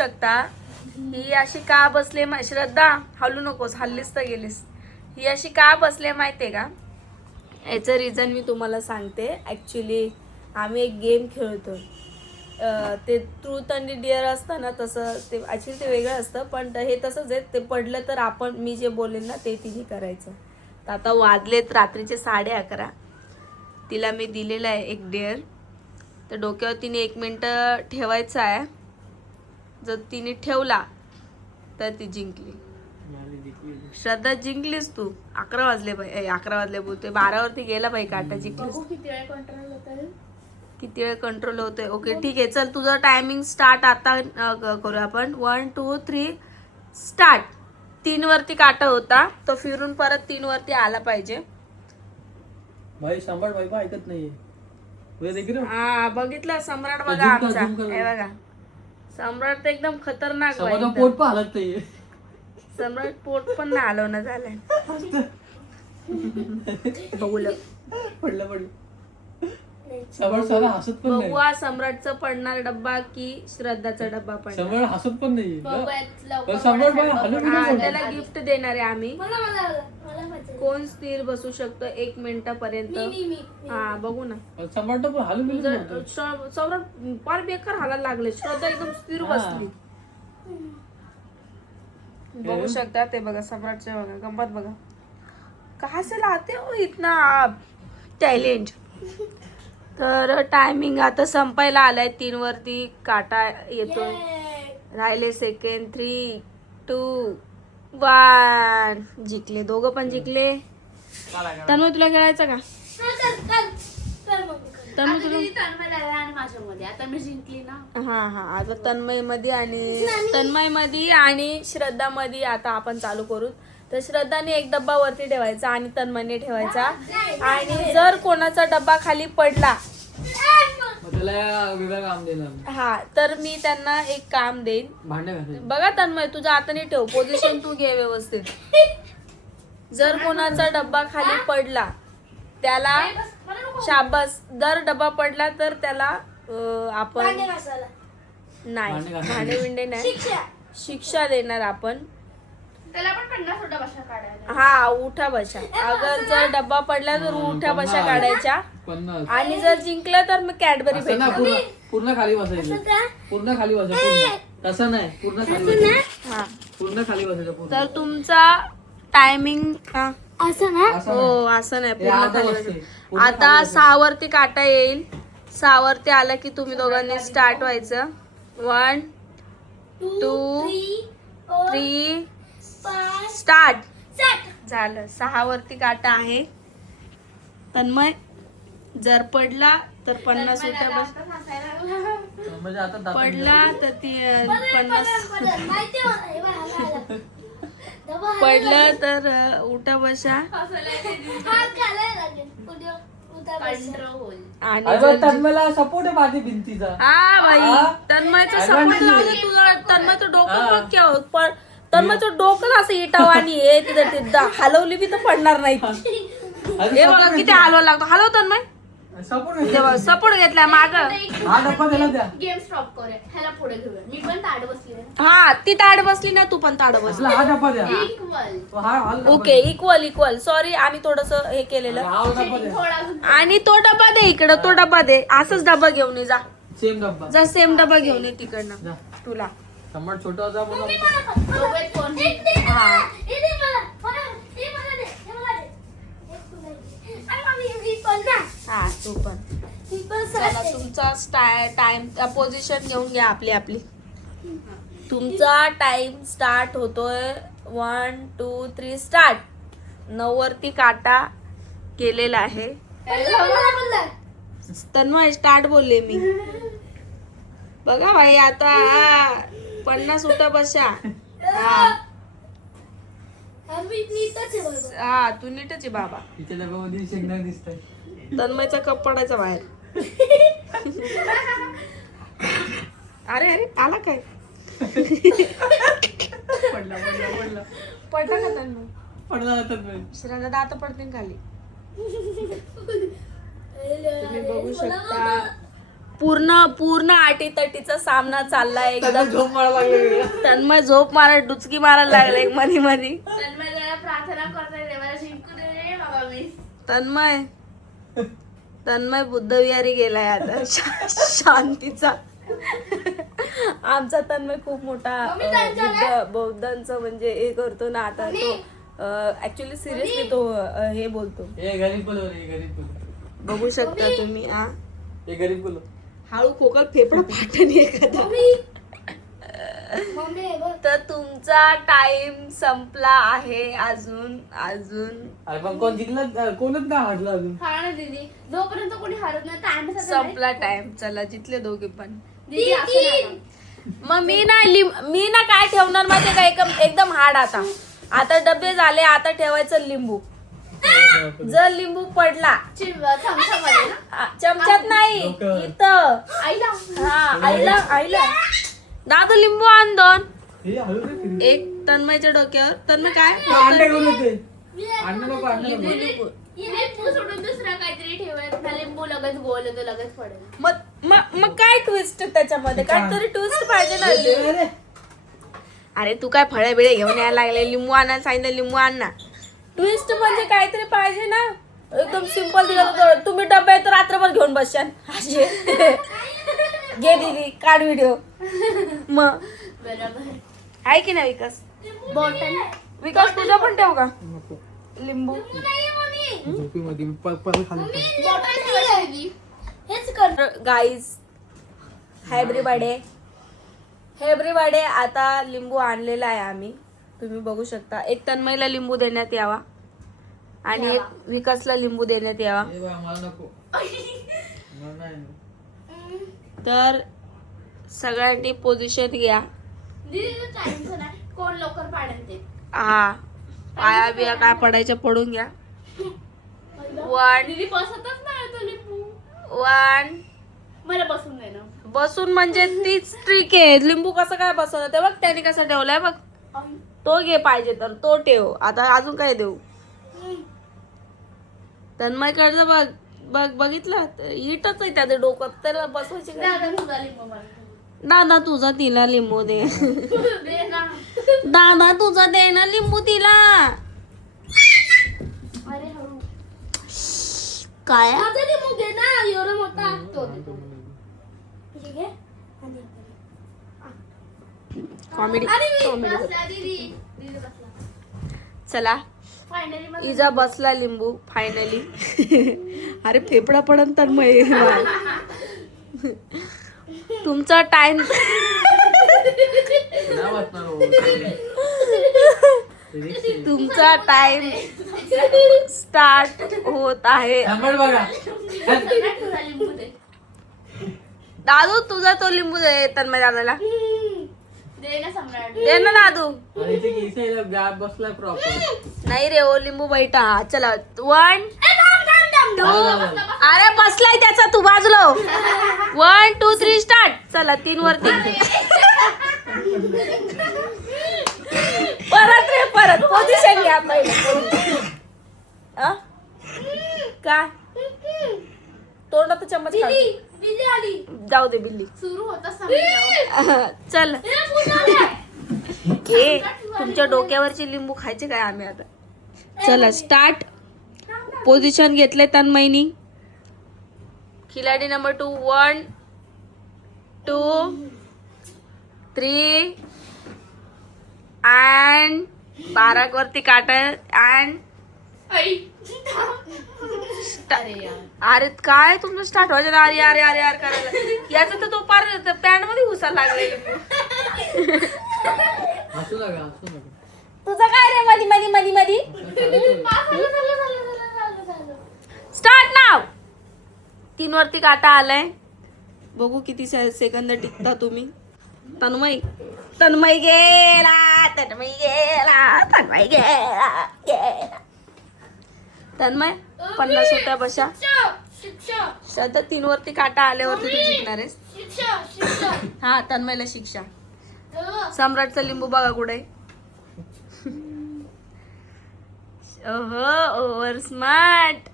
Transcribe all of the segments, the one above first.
शकता ही अशी का बसले श्रद्धा हलू नकोस, हल्लीस तर गेलीस. ही अशी का बसले माहितीये का? याचं रिझन मी तुम्हाला सांगते. ॲक्च्युली आम्ही एक गेम खेळतो, ते ट्रूथ अँड डिअर असतं ना, तसं ते ॲक्च्युली ते वेगळं असतं, पण हे तसंच आहे. ते पडलं तर आपण मी जे बोलेल ना ते तिने करायचं. तर आता वाजलेत रात्रीचे 11:30. तिला मी दिलेलं आहे एक डेअर. तर डोक्यावर तिने 1 मिनटं ठेवायचं आहे. जर तिने ठेवला तर ती जिंकली. श्रद्धा जिंकलीस तू. 11 वाजले बाई, 11 वाजले बोलते, 12 वरती गेला बाई काटा. जिंकलीस. किती वेळ कंट्रोल होतोय. ओके ठीक आहे, चल तुझं टायमिंग स्टार्ट आता करू आपण. 1 2 3 स्टार्ट. 3 वरती काटा होता तो फिरून परत 3 वरती आला पाहिजे. भाई सम्राट भाई ऐकत नाहीये. हा बघितलं सम्राट बघा आमचा. हे बघा सम्राट एकदम खतरनाक. पोट पण हलत नाहीये. सम्राट पोट पण नाही हलवणं झालंय. बघूलं पडलं पडलं. सम्राट साधा हसत पण नाही. बघूया सम्राटचा पडणार डब्बा की श्रद्धाचा डब्बा पडणार. सम्राट हसत पण नाही. पण सम्राट भाई हलत त्याला गिफ्ट देणार आहे आम्ही. कोण स्थिर बसू शकतो 1 मिनिटापर्यंत. हा बघू ना. सम्राट पण हलू सौरभ फार बेकार हालायला लागले. श्रद्धा एकदम स्थिर बसली. बघू शकता ते बघा सम्राटचे बघा गंमत बघा. कहा से लाते हो इतना आप टॅलेंट. तर टायमिंग आता संपायला आलाय. 3 वरती काटा येतो. राहिले सेकंड. 3 2 1. जिंकले दोघं पण जिंकले. तन्मय तुला खेळायचं का? आता मी जिंकली ना. हा हा आता तन्मय मध्ये आणि श्रद्धा मध्ये आता आपण चालू करू. तर श्रद्धाने एक डब्बा वरती ठेवायचा आणि तन्मयने ठेवायचा. आणि जर कोणाचा डब्बा खाली पडला हा तर मी त्यांना एक काम देईन. बघा तन्मय तुझ्या हाताने ठेव. पोझिशन तू घे व्यवस्थित. जर कोणाचा डब्बा खाली पडला त्याला शाबास. जर डब्बा पडला तर त्याला आपण नाही भांडे विंडे नाही शिक्षा देणार आपण. त्याला पण 50 उठा बशा काढायला. हा उठा बशा. अगर जर डब्बा पडला तर उठा बशा काढायच्या. आणि जर जिंकलं तर मग कॅडबरी भेटणार. पूर्ण खाली बसायचं. पूर्ण खाली बसायचं. तसं नाही पूर्ण खाली. हा पूर्ण खाली बसायचं. तर तुमचा टायमिंग असं ना. हो असं नाही पूर्ण खाली बसायचं. आता 6 वरती काटा येईल. 6 वरती आला की तुम्ही दोघांनी स्टार्ट व्हायचं. 1 2 3 स्टार्ट. झालं. 6 वरती काटा आहे. तन्मय जर पडला तर 50 उठा बस. पडला तर ती 50 पडलं तर उठा बशा. आणि तन्मयला सपोर्ट आहे माझी भिंतीचा. हा भाई तन्मयचा सपोर्ट लावलं तुझं. तन्मयचं डोकं पण तन्मयचं डोकं असं इटावानी आहे. तिथं हलवली बी तर पडणार नाही. हे बघा किती हलवा लागतो. हलव तन्मय. सपोर्ट घेतलाय माग. गेम स्टॉप करूया. ह्याला पुढे घेऊया. मी पण ताड बसली. हा ती ताड बसली ना तू पण ताड बसली. इक्वल. Okay equal. सॉरी आम्ही थोडस हे केलेलं. आणि तो डबा दे इकडं. तो डबा दे. असंच डबा घेऊन ये जा. सेम डब्बा. जा सेम डबा घेऊन ये तिकडनं तुला. सम्राट छोटा होता हा तू पण. चला तुमचा टाइम पोझिशन घेऊन घ्या आपली आपली. तुमचा टाइम स्टार्ट होतोय. 1 2 3 स्टार्ट. 9 वरती काटा केलेला आहे. तन्मय स्टार्ट बोलले मी. बघा भाई आता 50 उठा बशा. हा तू नीटच आहे बाबा. तिच्या डब्यामध्ये शेंगदाणा दिसतंय. तन्मयचा कप पडायचा बाहेर. अरे आला काय? पडला पडला का तन्मय? पडला तन्मय. श्रद्धा दात पडते खाली. तुम्ही बघू शकता पूर्ण पूर्ण आटीतटीचा सामना चाललाय त्याला एकदम. झोप मारा लागली. तन्मय झोप मारत डुचकी मारायला लागले मधी मधी. तन्मय जरा प्रार्थना करतोय देवाला जिंकू दे रे बाबा मी. तन्मय बुद्धविहारी गेलाय आता शांतीचा. आमचा तन्मय खूप मोठा बौद्धांचं म्हणजे हे करतो ना आता तो. ऍक्च्युली सिरियसली तो हे बोलतो. हे गरीब बोलो रे, गरीब बोलो. बघू शकता तुम्ही. हे गरीब बोलो. हळू खोकल फेफडा फाटणी एखादा. तर तुमचा टाइम संपला आहे. अजून अरे पण कोण जिंकलं? कोणच नाही हारलं अजून. हा ना दीदी, जोपर्यंत कोणी हरत नाही टाइम संपला टाइम. चला जितले दोघे पण. दीदी असं नका. मग मी ना काय ठेवणार माहितीये का? एकदम हार्ड. आता डबे झाले. आता ठेवायचं लिंबू. जर लिंबू पडला चमचामध्ये ना चमच्यात नाही डोक्यावर. इथं. आईला हा आईला दादू लिंबू आण 2. हे हळू रे फिरी. एक तन्मयच्या डोक्यावर. तन्मय काय अंडे घेऊन येते. अंडे नको, अंडे नको. लिंबू सोडून दुसरा काहीतरी ठेवायचं ना. लिंबू लगेच गोल येतो, लगेच पडेल. मग काय ट्विस्ट त्याच्यामध्ये? काहीतरी ट्विस्ट पाहिजे ना. अरे अरे तू काय फळे बिळे घेऊन यायला लागले? लिंबू आणायला सांगितलं, लिंबू आण ना. ट्विस्ट म्हणजे काहीतरी पाहिजे ना. एकदम सिंपल दिलं होतं. तुम्ही डब्यात रात्रभर घेऊन बसशाल असे. घे दीदी काढ व्हिडिओ. मग बरोबर आहे की नाही विकास? बॉटल विकास तुझा पण ठेव का नको. लिंबू? झोपीमध्ये परत खाली. बॉटल ठेवायची. हेच कर गाईज हेब्रीवाडे आता लिंबू आणलेला आहे आम्ही. तुम्ही बघू शकता. एक तन्मयला लिंबू देण्यात यावा आणि एक विकासला लिंबू देण्यात यावा. ए बा, मला नको. मला नाही. तर सगळ्यांनी पोझिशन घ्या. दीदी टाइमचं नाही. कोण लवकर पाडेल ते. हा पाया बिया काय पडायच्या पडून घ्या. 1 दीदी बसतच नाही तो लिंबू. 1 मला बसून दे ना. बसून म्हणजे तीच ट्रिक आहे. लिंबू कसं काय बसवलं ते बघ. त्याने कसं ठेवलाय बघ. तो घे पाहिजे तर तो ठेव. आता अजून काय देऊ? तन्मय कडचं बघ बघितलं इटच आहे त्याचं डोकं. त्याला बसवायची काय? दादा तुझा लिंबू मला. दादा तुझा तिला लिंबू दे. दे ना. दादा तुझा दे ना लिंबू तिला. अरे हळू. काय माझा लिंबू घे ना. एवढा मोठा तो दे. ठीक आहे. कॉमेडी बसला दीदी. दीदी बसला. चला फायनली इजा बसला लिंबू फायनली. अरे फेफडा पडन तर मग तुमचा टाइम नाही वाटणार हो. तुमचा टाइम स्टार्ट होत आहे. थांबड बघा. तुझा लिंबू दे. दादू तुझा तो लिंबू दे तन्मय दादाला. दे ना सम्राट. दे ना दादू. आणि इथे केस गॅप बसलाय प्रॉपर. नाही रे ओ लिंबू बैठा. चला 1 2 अरे बसलाय त्याचा तू बाजूला. 1 2 3 स्टार्ट. चला 3 वरती. परत पोझिशन घ्या पहिले. काय तोंडात चम्मच काढ. बिल्ली आली. जाऊ दे बिल्ली. सुरू होता सम्राट. चल ए तुमच्या डोक्यावरची लिंबू खायचे काय आम्ही आता. चला स्टार्ट. पोझिशन घेतले तन्मयनी. खिलाडी नंबर 2 1 2 3 अँड 12 वरती काट अँड अरे काय तुमचं स्टार्ट व्हायचं. अरे अरे अरे अरे करायला याचा तर तो पार पॅन्ट मध्ये घुसायला लागले. हसू नका, हसू नका. तुझं काय रे मधी मधी मधी मधी. स्टार्ट नाव. 3 वरती काटा आलाय. बघू किती सेकंद टिकता तुम्ही. तन्मय गेला. तन्मय 50 होत्या बशा. सध्या 3 वरती काटा आल्यावरती तू जिंकणार आहेस. हा तन्मयला शिक्षा. सम्राटचा लिंबू बघा कुठे. Over smart.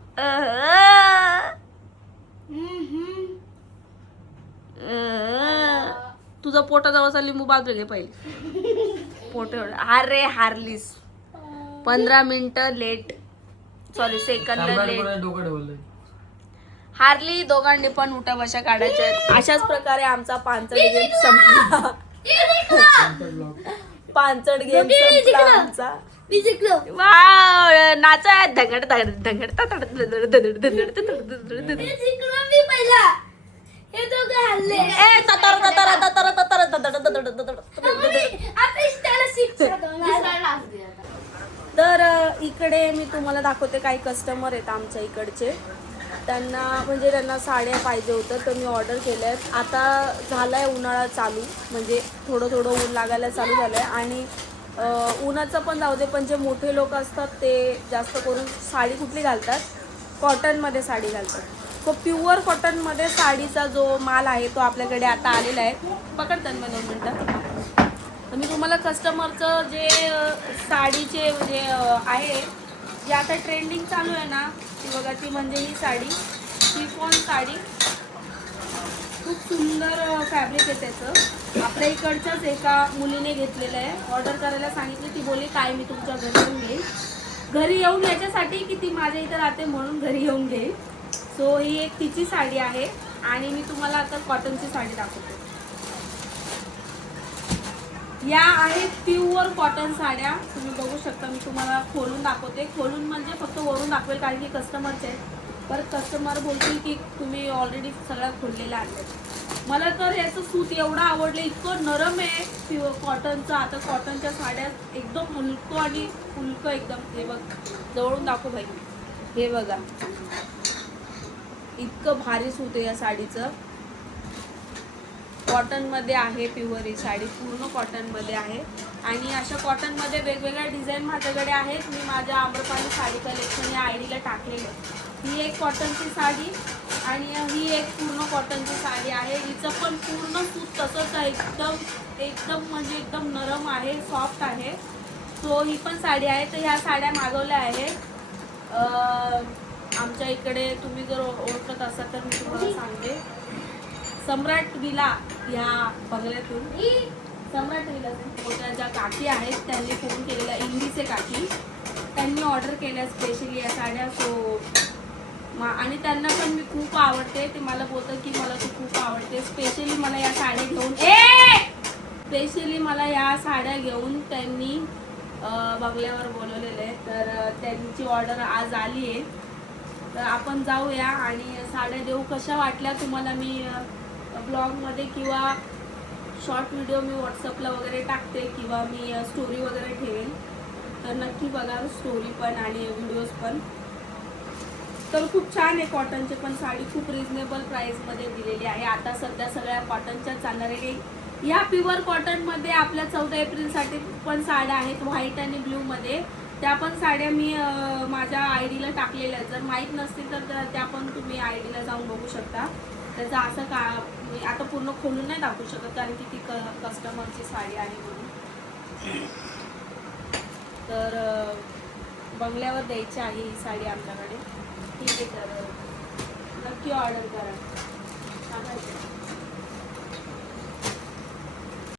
तुझा पोटाजवळचा लिंबू बाजू घे पहिले. पोट अरे हारलीस 15 मिनिटं लेट, सॉरी सेकंद लेट. डोकं ठेवलंय. हारली. दोघांनी पण उठा बशा काढायच्या. अशाच प्रकारे आमचा पांचट गेम संपला. पांचट गेम संपला आमचा. वाव नाचा धंगड धंगड तर इकडे मी तुम्हाला दाखवते. काही कस्टमर आहेत आमच्या इकडचे, त्यांना साड्या पाहिजे होतं, तर मी ऑर्डर केल्या आहेत. आता झालाय उन्हाळा चालू, म्हणजे थोडं थोडं ऊन लागायला चालू झालंय. आणि उन्हाचं पण जाऊ दे, पण जे मोठे लोक असतात ते जास्त करून साडी कुठली घालतात, कॉटनमध्ये साडी घालतात. तो प्युअर कॉटनमध्ये साडीचा जो माल आहे तो आपल्याकडे आता आलेला आहे. पकडतात मी 2 मिनटं. तर मी तुम्हाला कस्टमरचं जे साडीचे जे आहे, जे आता ट्रेंडिंग चालू आहे ना, ती बघा. ती म्हणजे ही साडी, शिफॉन साडी. खूप सुंदर फॅब्रिक आहे त्याचं. आपल्या इकडच्याच एका मुलीने घेतलेलं आहे. ऑर्डर करायला सांगितली. ती बोलली काय मी तुमच्या घरी येऊन घेईन. घरी येऊन याच्यासाठी की ती माझ्या इथं राहते म्हणून घरी येऊन घेईन. सो ही एक तिची साडी आहे. आणि मी तुम्हाला आता कॉटनची साडी दाखवते. या आहेत प्युअर कॉटन साड्या. तुम्ही बघू शकता. मी तुम्हाला खोलून दाखवते. खोलून म्हणजे फक्त वरून दाखवेल, कारण की कस्टमरचे आहेत. परत कस्टमर बोलतील की तुम्ही ऑलरेडी सगळ्या खोललेल्या आणल्यात. मला तर याचं सूत एवढं आवडलं. इतकं नरम आहे प्युअर कॉटनचं. आता कॉटनच्या साड्या एकदम हलकं आणि फुलकं एकदम. हे बघ, जवळून दाखव भाई. हे बघा, इतकं भारी सूत आहे या साडीचं. कॉटनमध्ये आहे प्युअर ही साडी, पूर्ण कॉटनमध्ये आहे. आणि अशा कॉटनमध्ये वेगवेगळ्या डिझाईन माझ्याकडे आहेत. मी माझ्या आम्रपाली साडी कलेक्शन या आयडीला टाकलेलं आहे. ही एक कॉटनची साडी आणि ही एक पूर्ण कॉटनची साडी आहे. हिचं पण पूर्ण सूत तसंच आहे, एकदम म्हणजे एकदम नरम आहे, सॉफ्ट आहे. सो ही पण साडी आहे. तर ह्या साड्या मागवल्या आहेत आमच्या इकडे. तुम्ही जर ओळखत असाल तर मी तुम्हाला सांगते. सम्राट विला ह्या बंगल्यातून, सम्राट विला ज्या काकी आहेत त्यांनी फोन केलेला, इंडीचे काकी, त्यांनी ऑर्डर केल्या स्पेशली या साड्या. सो आणि त्यांना पण मी खूप आवडते. ते मला बोलतात की मला तू खूप आवडते. स्पेशली मला या साड्या घेऊन त्यांनी बंगल्यावर बोलवलेलं आहे. तर त्यांची ऑर्डर आज आली आहे. तर आपण जाऊया आणि साड्या देऊ. कशा वाटल्या तुम्हाला मी ब्लॉगमध्ये किंवा शॉर्ट व्हिडिओ मी व्हॉट्सअपला वगैरे टाकते किंवा मी स्टोरी वगैरे ठेवेन. तर नक्की बघा स्टोरी पण आणि व्हिडिओज पण. तर खूप छान आहे. कॉटनचे पण साडी खूप रिजनेबल प्राईसमध्ये दिलेली आहे. आता सध्या सगळ्या कॉटनच्या चालणारे या प्युअर कॉटनमध्ये आपल्या 14 एप्रिलसाठी पण साड्या आहेत व्हाईट आणि ब्ल्यूमध्ये. त्या पण साड्या मी माझ्या आयडीला टाकलेल्या आहेत. जर माहीत नसतील तर त्या पण तुम्ही आयडीला जाऊन बघू शकता. त्याचं असं का मी आता पूर्ण खोलून नाही दाखवू शकत, कारण की ती कस्टमरची साडी आहे म्हणून. तर बंगल्यावर द्यायची आहे ही साडी आमच्याकडे. ठीक आहे, तर नक्की ऑर्डर करा.